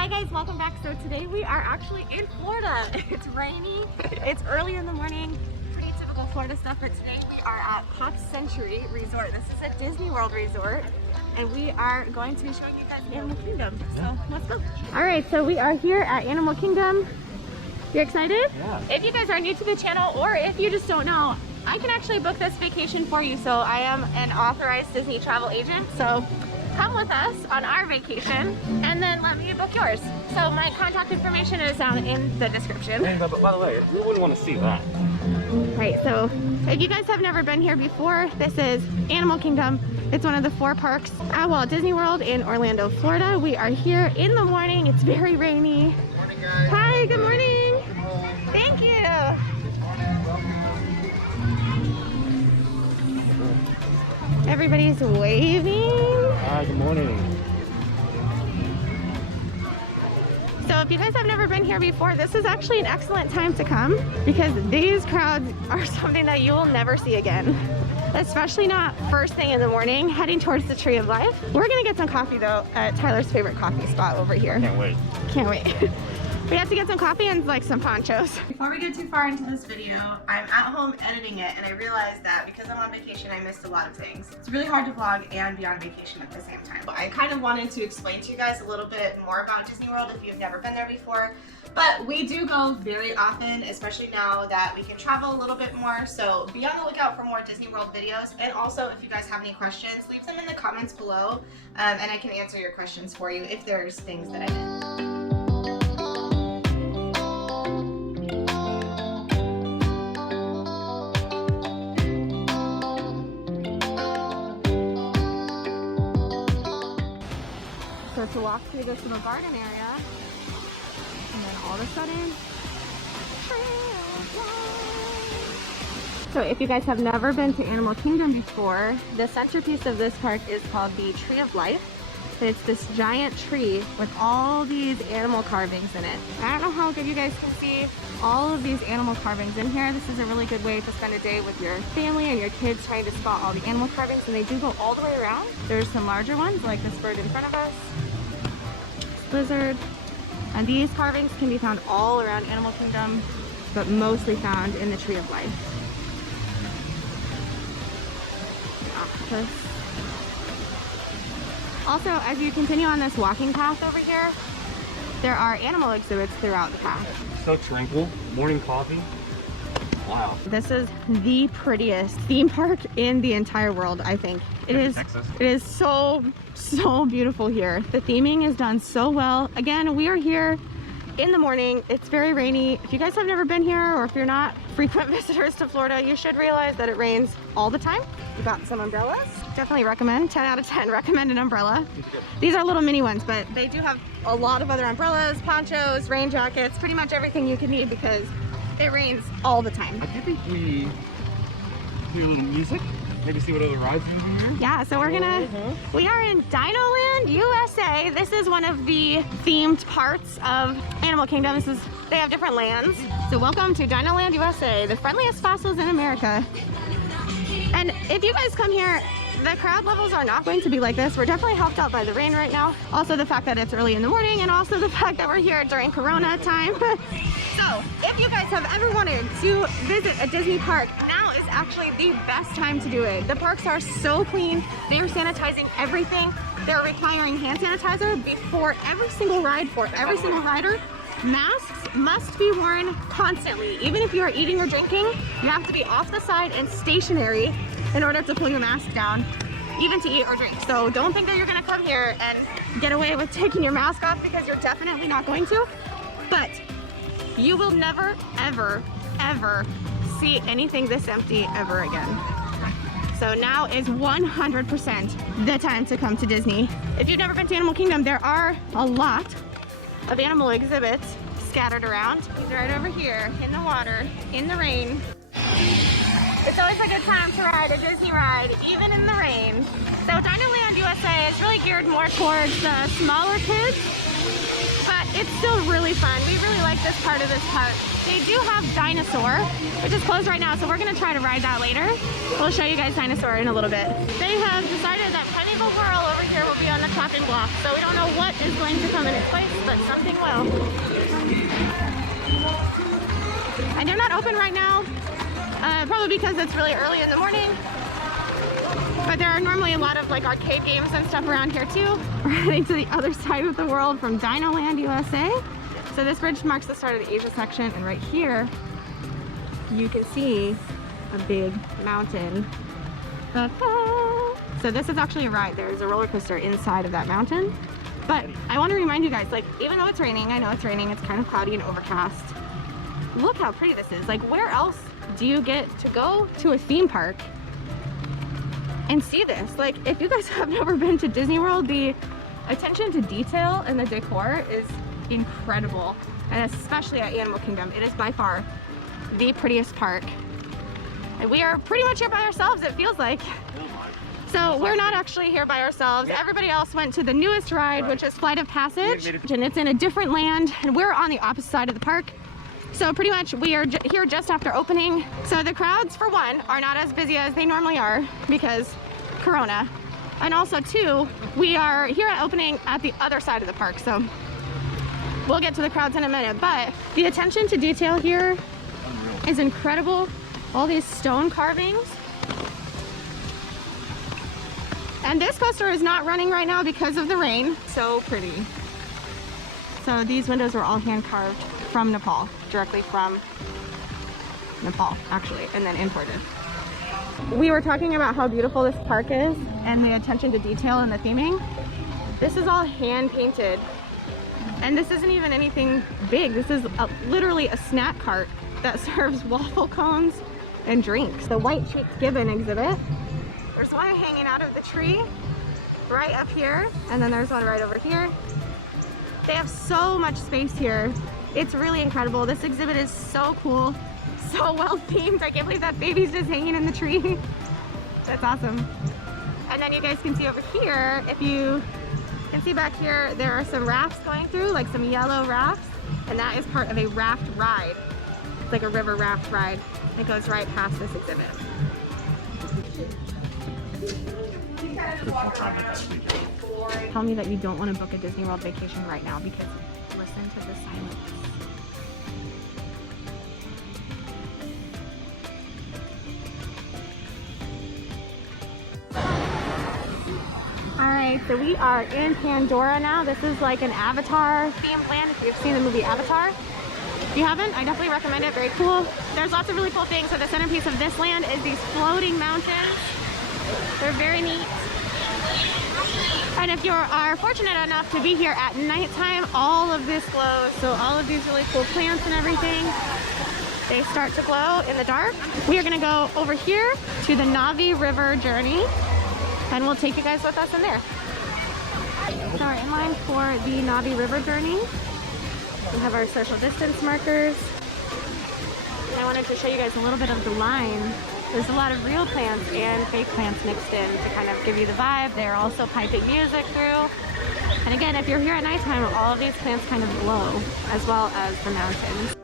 Hi guys, welcome back. So today we are actually in Florida. It's rainy, it's early in the morning, pretty typical Florida stuff, but today we are at Pop Century Resort. This is a Disney World resort, and we are going to be showing you guys Animal Kingdom. So let's go. All right, so we are here at Animal Kingdom. You excited? Yeah. If you guys are new to the channel, or if you just don't know, I can actually book this vacation for you. So I am an authorized Disney travel agent. So come with us on our vacation and then let me book yours. So my contact information is down in the description. But by the way, we wouldn't want to see that. Right, so if you guys have never been here before, this is Animal Kingdom. It's one of the 4 parks at Walt Disney World in Orlando, Florida. We are here in the morning. It's very rainy. Good morning, guys. Hi, good morning. Thank you. Everybody's waving. Hi, good morning. So if you guys have never been here before, this is actually an excellent time to come because these crowds are something that you will never see again. Especially not first thing in the morning, heading towards the Tree of Life. We're gonna get some coffee though at Tyler's favorite coffee spot over here. Can't wait. Can't wait. We have to get some coffee and like some ponchos. Before we get too far into this video, I'm at home editing it and I realized that because I'm on vacation, I missed a lot of things. It's really hard to vlog and be on vacation at the same time. I kind of wanted to explain to you guys a little bit more about Disney World if you've never been there before. But we do go very often, especially now that we can travel a little bit more. So be on the lookout for more Disney World videos. And also, if you guys have any questions, leave them in the comments below and I can answer your questions for you if there's things that I didn't. So to walk through this little garden area, and then all of a sudden, so if you guys have never been to Animal Kingdom before, the centerpiece of this park is called the Tree of Life. It's this giant tree with all these animal carvings in it. I don't know how good you guys can see all of these animal carvings in here. This is a really good way to spend a day with your family and your kids trying to spot all the animal carvings, and they do go all the way around. There's some larger ones like this bird in front of us, lizard, and these carvings can be found all around Animal Kingdom, but mostly found in the Tree of Life. Octopus. Also, as you continue on this walking path over here, there are animal exhibits throughout the path. So tranquil. Morning coffee. Wow. This is the prettiest theme park in the entire world, I think. It is so beautiful here. The theming is done so well. Again, we are here in the morning. It's very rainy. If you guys have never been here, or if you're not frequent visitors to Florida, you should realize that it rains all the time. We got some umbrellas. Definitely recommend, 10 out of 10, recommend an umbrella. These are little mini ones, but they do have a lot of other umbrellas, ponchos, rain jackets, pretty much everything you can need because it rains all the time. I think we hear a little music. Maybe see what other rides are here. Yeah, so we are in Dinoland USA. This is one of the themed parts of Animal Kingdom. They have different lands. So welcome to Dinoland USA, the friendliest fossils in America. And if you guys come here, the crowd levels are not going to be like this. We're definitely helped out by the rain right now. Also the fact that it's early in the morning, and also the fact that we're here during Corona time. So if you guys have ever wanted to visit a Disney park, now is actually the best time to do it. The parks are so clean. They're sanitizing everything. They're requiring hand sanitizer before every single ride for every single rider. Masks must be worn constantly. Even if you are eating or drinking, you have to be off the side and stationary in order to pull your mask down, even to eat or drink. So don't think that you're gonna come here and get away with taking your mask off, because you're definitely not going to. But you will never, ever, ever see anything this empty ever again. So now is 100% the time to come to Disney. If you've never been to Animal Kingdom, there are a lot of animal exhibits scattered around. These are right over here, in the water, in the rain. It's always a good time to ride a Disney ride, even in the rain. So Dinoland USA is really geared more towards the smaller kids, but it's still really fun. We really like this part of this park. They do have Dinosaur, which is closed right now, so we're gonna try to ride that later. We'll show you guys Dinosaur in a little bit. They have decided that Penny typical whirl over here will be on the chopping block. So we don't know what is going to come in its place, but something will. And they're not open right now, probably because it's really early in the morning. But there are normally a lot of like arcade games and stuff around here too. We're heading to the other side of the world from Dinoland USA. So this bridge marks the start of the Asia section, and right here you can see a big mountain. So this is actually a ride. There's a roller coaster inside of that mountain. But I want to remind you guys, like, even though it's raining, I know it's raining, it's kind of cloudy and overcast. Look how pretty this is. Like, where else do you get to go to a theme park and see this? Like, if you guys have never been to Disney World, the attention to detail and the decor is incredible. And especially at Animal Kingdom, it is by far the prettiest park. And we are pretty much here by ourselves, it feels like. So we're not actually here by ourselves. Everybody else went to the newest ride, which is Flight of Passage, and it's in a different land, and we're on the opposite side of the park. So pretty much we are here just after opening. So the crowds, for one, are not as busy as they normally are because Corona. And also two, we are here at opening at the other side of the park. So we'll get to the crowds in a minute, but the attention to detail here is incredible. All these stone carvings. And this coaster is not running right now because of the rain. So pretty. So these windows are all hand carved from Nepal, directly from Nepal, actually, and then imported. We were talking about how beautiful this park is and the attention to detail and the theming. This is all hand painted. And this isn't even anything big. This is literally a snack cart that serves waffle cones and drinks. The white-cheeked gibbon exhibit. There's one hanging out of the tree right up here, and then there's one right over here. They have so much space here. It's really incredible. This exhibit is so cool, so well themed. I can't believe that baby's just hanging in the tree. That's awesome. And then you guys can see over here, if you can see back here, there are some rafts going through, like some yellow rafts, and that is part of a raft ride. It's like a river raft ride. It goes right past this exhibit. Tell me that you don't want to book a Disney World vacation right now, because listen to the silence. Alright, so we are in Pandora now. This is like an Avatar themed land, if you've seen the movie Avatar. If you haven't, I definitely recommend it. Very cool. There's lots of really cool things. So the centerpiece of this land is these floating mountains. They're very neat. And if you are fortunate enough to be here at nighttime, all of this glows. So all of these really cool plants and everything, they start to glow in the dark. We are gonna go over here to the Navi River journey, and we'll take you guys with us in there. So we're in line for the Navi River journey. We have our social distance markers. And I wanted to show you guys a little bit of the line. There's a lot of real plants and fake plants mixed in to kind of give you the vibe. They're also piping music through. And again, if you're here at nighttime, all of these plants kind of glow, as well as the mountains.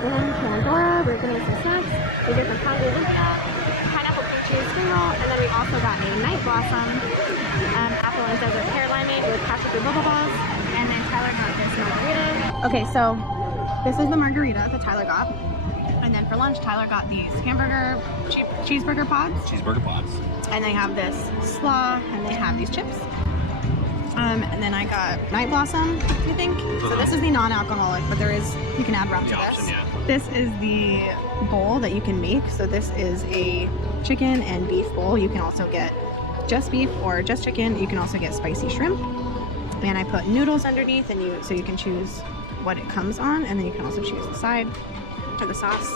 In Pandora, we're getting some snacks. We did some Cauli pineapple cream cheese spring roll, and then we also got a night blossom apple and desert pear limeade with captured bubble balls, and then Tyler got this margarita. Okay, so this is the margarita that Tyler got, and then for lunch Tyler got these hamburger cheeseburger pods. Cheeseburger pods. And they have this slaw, and they have these chips. And then I got Night Blossom, I think. So this is the non-alcoholic, but you can add rum to this. This is the bowl that you can make. So this is a chicken and beef bowl. You can also get just beef or just chicken. You can also get spicy shrimp. And I put noodles underneath, and so you can choose what it comes on, and then you can also choose the side or the sauce.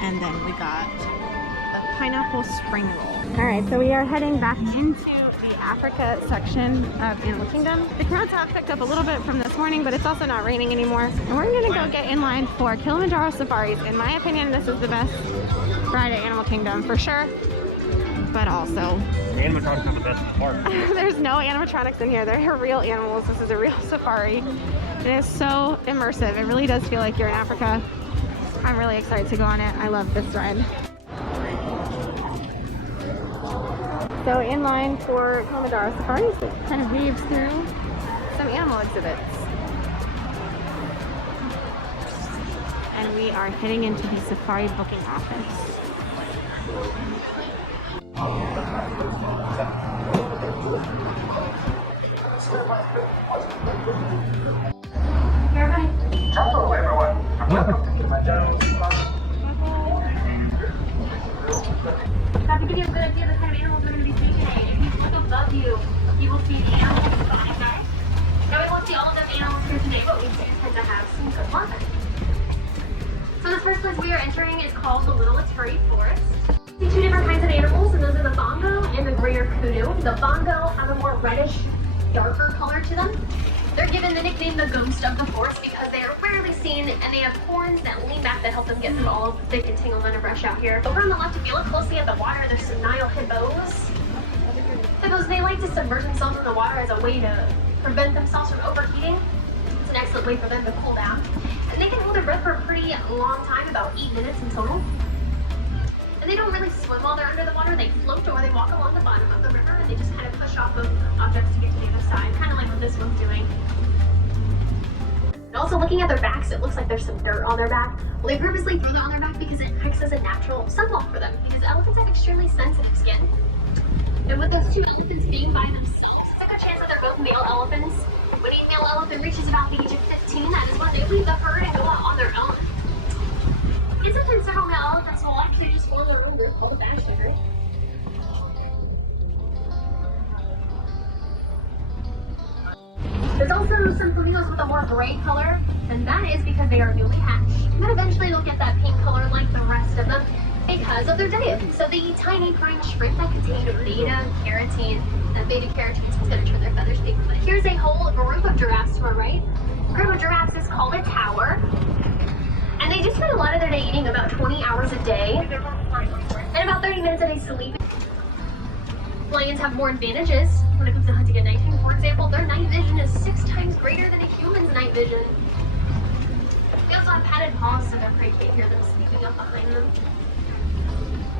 And then we got a pineapple spring roll. All right, so we are heading back into the Africa section of Animal Kingdom. The crowds have picked up a little bit from this morning, but it's also not raining anymore. And we're gonna go get in line for Kilimanjaro Safaris. In my opinion, this is the best ride at Animal Kingdom for sure, but also The animatronics are the best in the park. there's no animatronics in here. They're real animals. This is a real safari. It is so immersive. It really does feel like you're in Africa. I'm really excited to go on it. I love this ride. So in line for Kilimanjaro Safaris, it kind of weaves through some animal exhibits. And we are heading into the safari booking office. Hello everyone, welcome to Kilimanjaro Safaris. That to give you a good idea of the kind of animals we're going to be seeing today. If you look above you, you will see the animals behind us. Now we won't see all of them animals here today, but we do tend to have some good ones. So this first place we are entering is called the Little Aturi Forest. We see two different kinds of animals, and those are the bongo and the greater kudu. The bongo have a more reddish, darker color to them. They're given the nickname the ghost of the forest because they are rarely seen, and they have horns that lean back that help them get through all of the thick and tangled underbrush out here. Over on the left, if you look closely at the water, there's some Nile hippos. Hippos, they like to submerge themselves in the water as a way to prevent themselves from overheating. It's an excellent way for them to cool down. And they can hold their breath for a pretty long time, about 8 minutes in total. And they don't really swim while they're under the water. They float or they walk along the bottom of the river, and they just kind of push off of objects to get to the other side, kind of like what this one's doing. And also looking at their backs, it looks like there's some dirt on their back. Well, they purposely throw that on their back because it acts as a natural sunblock for them, because elephants have extremely sensitive skin. And with those two elephants being by themselves, it's a good chance that they're both male elephants. When a male elephant reaches about the age of 15, that is when they leave the herd and go out on their own. It's sometimes several male elephants will actually just form their own group called a bachelor, right? There's also some flamingos with a more gray color, and that is because they are newly hatched. And then eventually they'll get that pink color like the rest of them because of their diet. So they eat tiny green shrimp that contain beta-carotene. That beta-carotene is going to turn their feathers pink. But here's a whole group of giraffes to our right. A group of giraffes is called a tower. And they just spend a lot of their day eating, about 20 hours a day. And about 30 minutes a day sleeping. Lions have more advantages when it comes to hunting at nighttime. For example, their night vision is 6 times greater than a human's night vision. They also have padded paws, so their prey can't hear them sneaking up behind them.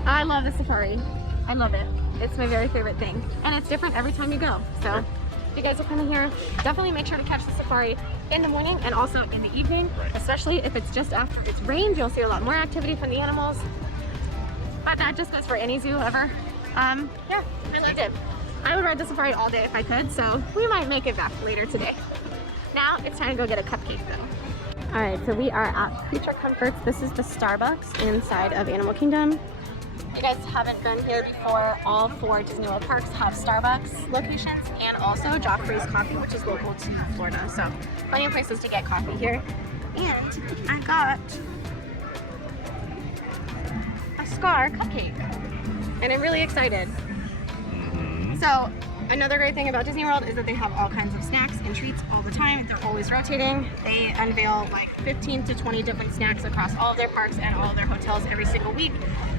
I love the safari. I love it. It's my very favorite thing. And it's different every time you go. So if you guys are coming here, definitely make sure to catch the safari in the morning and also in the evening, especially if it's just after it's rained. You'll see a lot more activity from the animals. But that just goes for any zoo ever. Yeah, I loved it. I would ride the safari all day if I could, so we might make it back later today. Now it's time to go get a cupcake though. All right, so we are at Creature Comforts. This is the Starbucks inside of Animal Kingdom. If you guys haven't been here before, all 4 Disney World parks have Starbucks locations and also Joffrey's Coffee, which is local to Florida. So plenty of places to get coffee here. And I got a Scar cupcake. And I'm really excited. So another great thing about Disney World is that they have all kinds of snacks and treats all the time. They're always rotating. They unveil like 15 to 20 different snacks across all of their parks and all of their hotels every single week.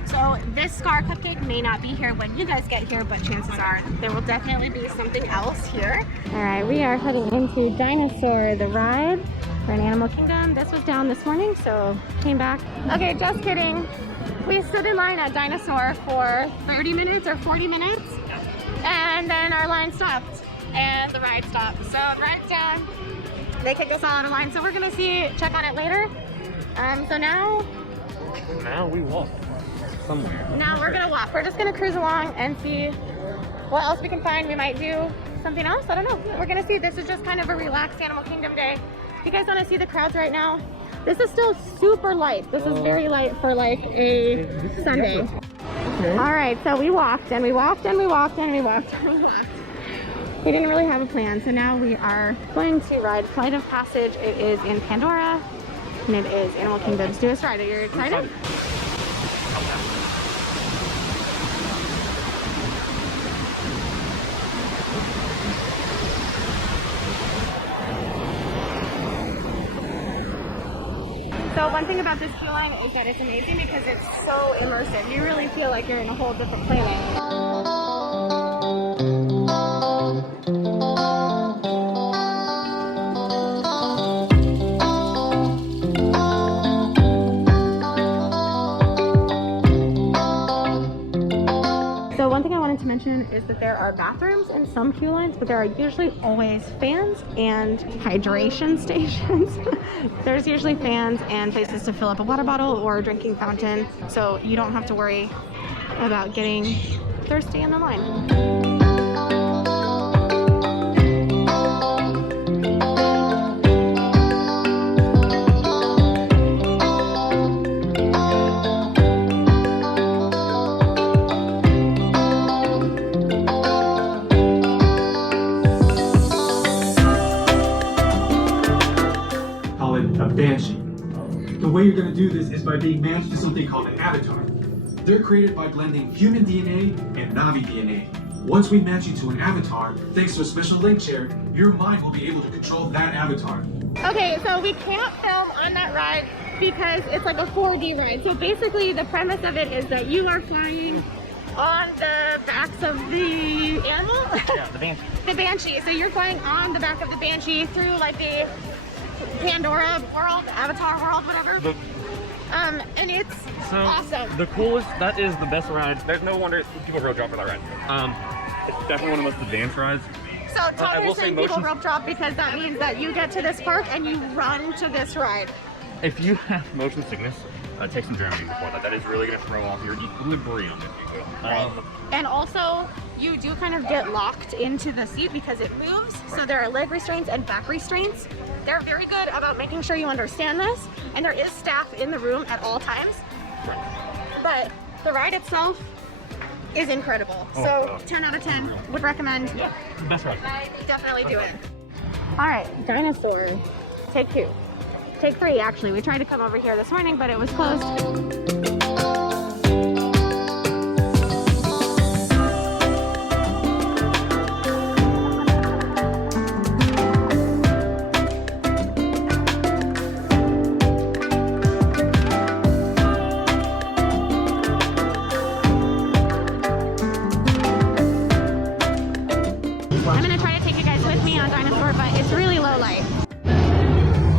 So this Scar cupcake may not be here when you guys get here, but chances are there will definitely be something else here. All right, we are heading into Dinosaur, the ride for an Animal Kingdom. This was down this morning, so came back. Okay, just kidding. We stood in line at Dinosaur for 30 minutes or 40 minutes, and then our line stopped, and the ride stopped. So the ride's done. They kicked us all out of line, so we're gonna check on it later. So now we walk somewhere. Now we're gonna walk. We're just gonna cruise along and see what else we can find. We might do something else. I don't know. We're gonna see. This is just kind of a relaxed Animal Kingdom day. If you guys want to see the crowds right now, this is still super light. This is very light for like a Sunday. Okay. All right, so we walked and we walked and we walked and we walked and we walked. We didn't really have a plan, so now we are going to ride Flight of Passage. It is in Pandora, and it is Animal Kingdom's newest ride. Are you excited? So one thing about this queue line is that it's amazing because it's so immersive. You really feel like you're in a whole different planet. So one thing I wanted to mention is that there are bathrooms in some queue lines, but there are usually always fans and hydration stations. There's usually fans and places to fill up a water bottle or a drinking fountain, so you don't have to worry about getting thirsty in the line. Banshee. The way you're going to do this is by being matched to something called an avatar. They're created by blending human DNA and Navi DNA. Once we match you to an avatar, thanks to a special link chair, your mind will be able to control that avatar. Okay, so we can't film on that ride because it's like a 4D ride. So basically the premise of it is that you are flying on the backs of the animal? Yeah, the Banshee. The Banshee. So you're flying on the back of the Banshee through like the Pandora world, Avatar world, whatever. And it's awesome. The coolest, that is the best ride. There's no wonder people road drop for that ride. It's definitely one of the most advanced rides. So Tyler's saying people rope drop because that means that you get to this park and you run to this ride. If you have motion sickness, take some Dramamine before that. That is really going to throw off your equilibrium, if you will. And also, you do kind of get locked into the seat because it moves. So there are leg restraints and back restraints. They're very good about making sure you understand this. And there is staff in the room at all times. But the ride itself is incredible. So 10 out of 10, would recommend. Yeah, best ride. Definitely do it. All right, dinosaur, take 2. Take 3, actually. We tried to come over here this morning, but it was closed. I'm gonna try to take you guys with me on Dinosaur, but it's really low light.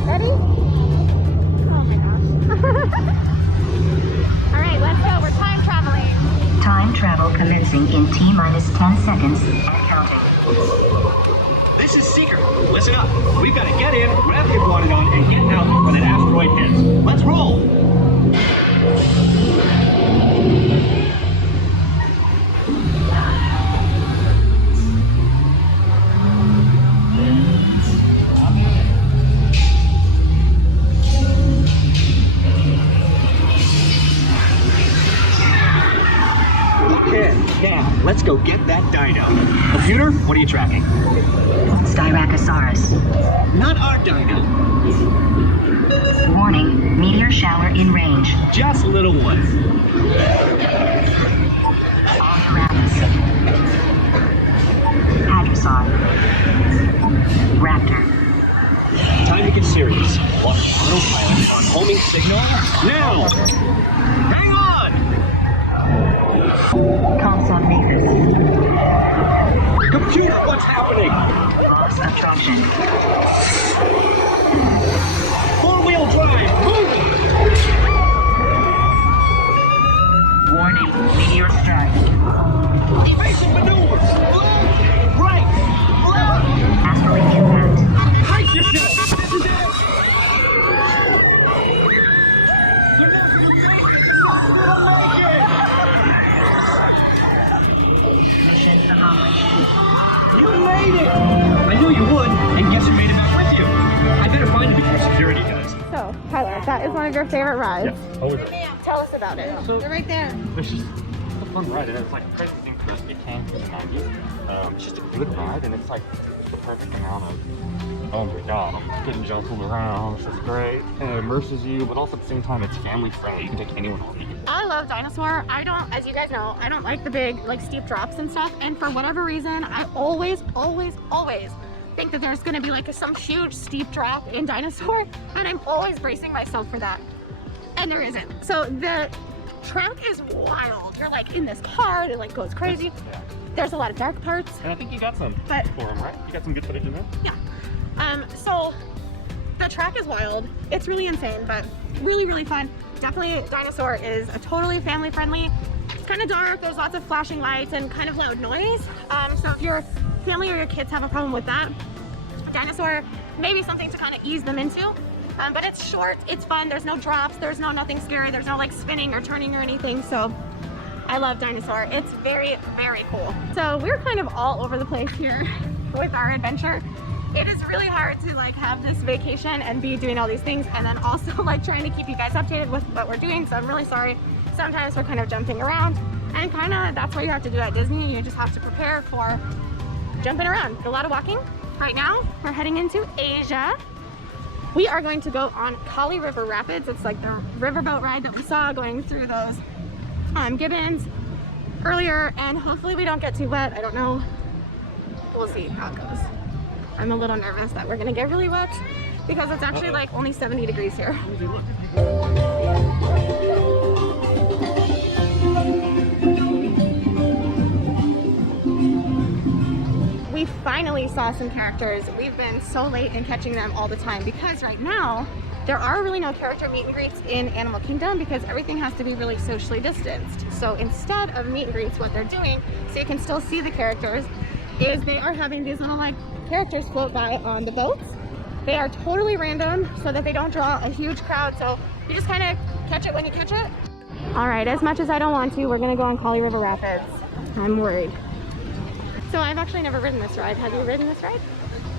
Ready? Oh my gosh. All right, let's go. We're time traveling. Time travel commencing in T-minus 10 seconds and counting. This is Seeker. Listen up. We've got to get in, grab your brought it on, and get out when an asteroid hits. Let's roll! Now, let's go get that dino. Computer, what are you tracking? Styracosaurus. Not our dino. Warning, meteor shower in range. Just little one. Arthuratus. Hadrosaur. Raptor. Time to get serious. Launch autopilot on homing signal. Now! Hang on! Compsognathus. Computer, what's happening? Loss of traction. Four-wheel drive, move! Warning, meteor strike. Evasive maneuvers! Left, right, left! Asteroid impact. Brace yourself! This is it! Mission accomplished. You made That is one of your favorite rides. Yeah, always. Tell us about it. So, They're right there. It's just a fun ride, and it's like a crazy thing for us. It came from the 90s. It's just a good ride, and it's like the perfect amount of, oh my god, I'm getting jumbled around. This is great. And it immerses you, but also at the same time, it's family friendly. You can take anyone on you. I love Dinosaur. I don't, as you guys know, I don't like the big like steep drops and stuff. And for whatever reason, I always think that there's gonna be like some huge steep drop in Dinosaur, and I'm always bracing myself for that. And there isn't. So the track is wild. You're like in this part, it like goes crazy. Yeah. There's a lot of dark parts. And I think you got some But- for him, right? You got some good footage in there? Yeah. So the track is wild. It's really insane, but really, really fun. Definitely Dinosaur is a totally family friendly. It's kind of dark. There's lots of flashing lights and kind of loud noise. So if your family or your kids have a problem with that, Dinosaur may be something to kind of ease them into. But it's short, it's fun. There's no drops. There's no nothing scary. There's no like spinning or turning or anything. So I love Dinosaur. It's very, very cool. So we're kind of all over the place here with our adventure. It is really hard to like have this vacation and be doing all these things and then also like trying to keep you guys updated with what we're doing. So I'm really sorry. Sometimes we're kind of jumping around, and kind of that's what you have to do at Disney. You just have to prepare for jumping around. A lot of walking. Right now we're heading into Asia. We are going to go on Cauli River Rapids. It's like the riverboat ride that we saw going through those gibbons earlier, and hopefully we don't get too wet. I don't know. We'll see how it goes. I'm a little nervous that we're gonna get really wet because it's actually like only 70 degrees here. We finally saw some characters. We've been so late in catching them all the time because right now there are really no character meet and greets in Animal Kingdom because everything has to be really socially distanced. So instead of meet and greets, what they're doing, so you can still see the characters, is they are having these little like characters float by on the boats. They are totally random so that they don't draw a huge crowd. So you just kind of catch it when you catch it. All right, as much as I don't want to, we're gonna go on Cauli River Rapids. I'm worried. So I've actually never ridden this ride. Have you ridden this ride?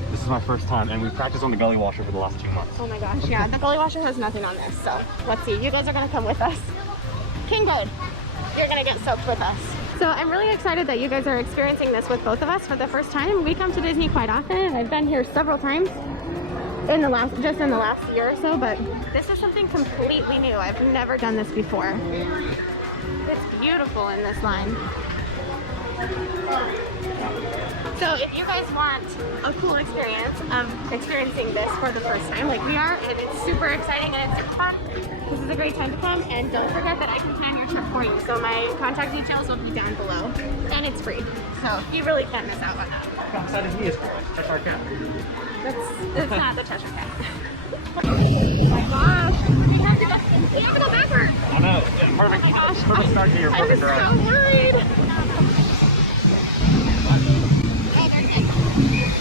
This is my first time, and we practiced on the gully washer for the last 2 months. Oh my gosh, yeah, the gully washer has nothing on this. So let's see, you guys are gonna come with us. King Bird, you're gonna get soaked with us. So I'm really excited that you guys are experiencing this with both of us for the first time. We come to Disney quite often. I've been here several times in the last year or so, but this is something completely new. I've never done this before. It's beautiful in this line. So if you guys want a cool experience experiencing this for the first time like we are, and it's super exciting and it's super fun, this is a great time to come. And don't forget that I can plan your trip for you. So my contact details will be down below, and it's free. So you really can't miss out on that. How excited he is for us. Touch our cat. It's not the Cheshire Cat. Oh my gosh. We have to go backwards. I know. Yeah, perfect. Oh my gosh. Perfect start to your I'm perfect so ride. worried.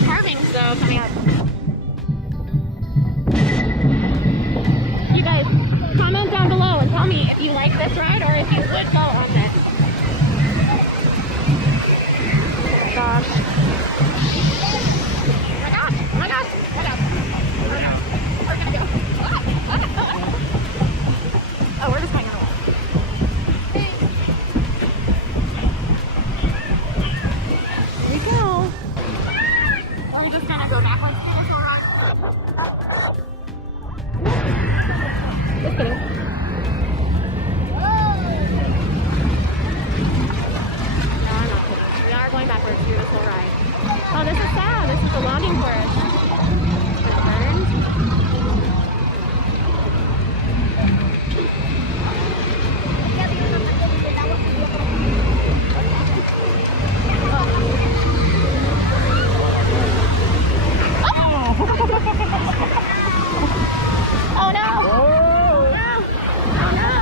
Carvings though coming up. You guys, comment down below and tell me if you like this ride or if you would go on this. Oh my gosh. Oh my gosh. Oh my gosh. We're gonna go. Oh, we're just hanging on. Here we go. I'm just gonna go backwards. Just kidding. No, I'm not kidding. We are going backwards through this whole ride. Oh, this is sad. This is a longing forest. Oh no! Oh no! Oh no!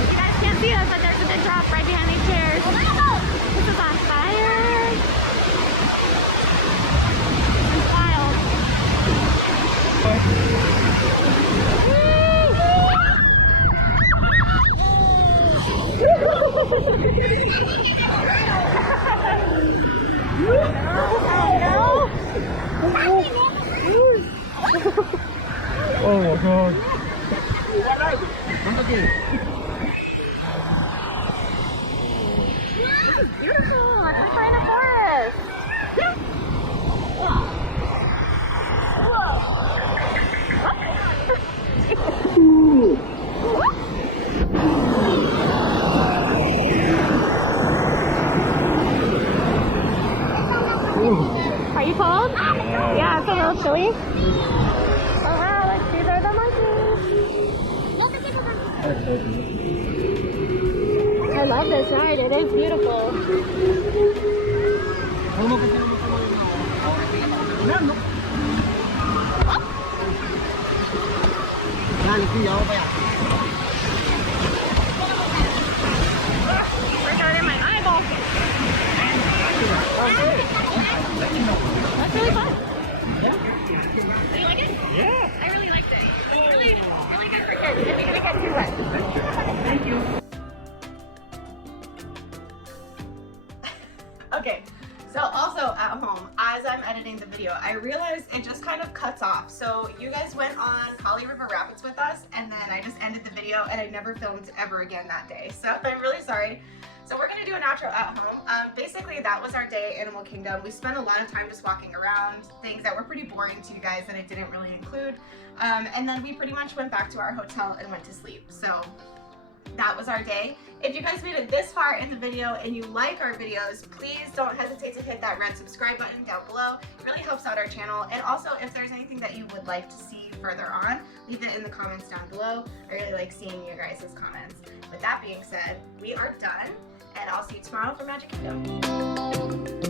You guys can't see us, but there's a big drop right behind these chairs. This is on fire. It's wild. Oh god. This is beautiful. We're in a forest. Are you cold? Yeah, it's a little chilly. Oh wow, look, these are the monkeys. I love this ride, it is beautiful. Right in my eyeball. That's really fun. Yeah. Do you like it? Yeah. I really liked it. Really, really good for kids. If you're gonna get too wet. Thank you. Okay, so also at home, as I'm editing the video, I realized it just kind of cuts off. So you guys went on Cauli River Rapids with us, and then I just ended the video, and I never filmed ever again that day. So I'm really sorry. So we're gonna do an outro at home. Basically, that was our day at Animal Kingdom. We spent a lot of time just walking around, things that were pretty boring to you guys that I didn't really include. And then we pretty much went back to our hotel and went to sleep. So that was our day. If you guys made it this far in the video and you like our videos, please don't hesitate to hit that red subscribe button down below. It really helps out our channel. And also, if there's anything that you would like to see further on, leave it in the comments down below. I really like seeing your guys' comments. With that being said, we are done, and I'll see you tomorrow for Magic Kingdom.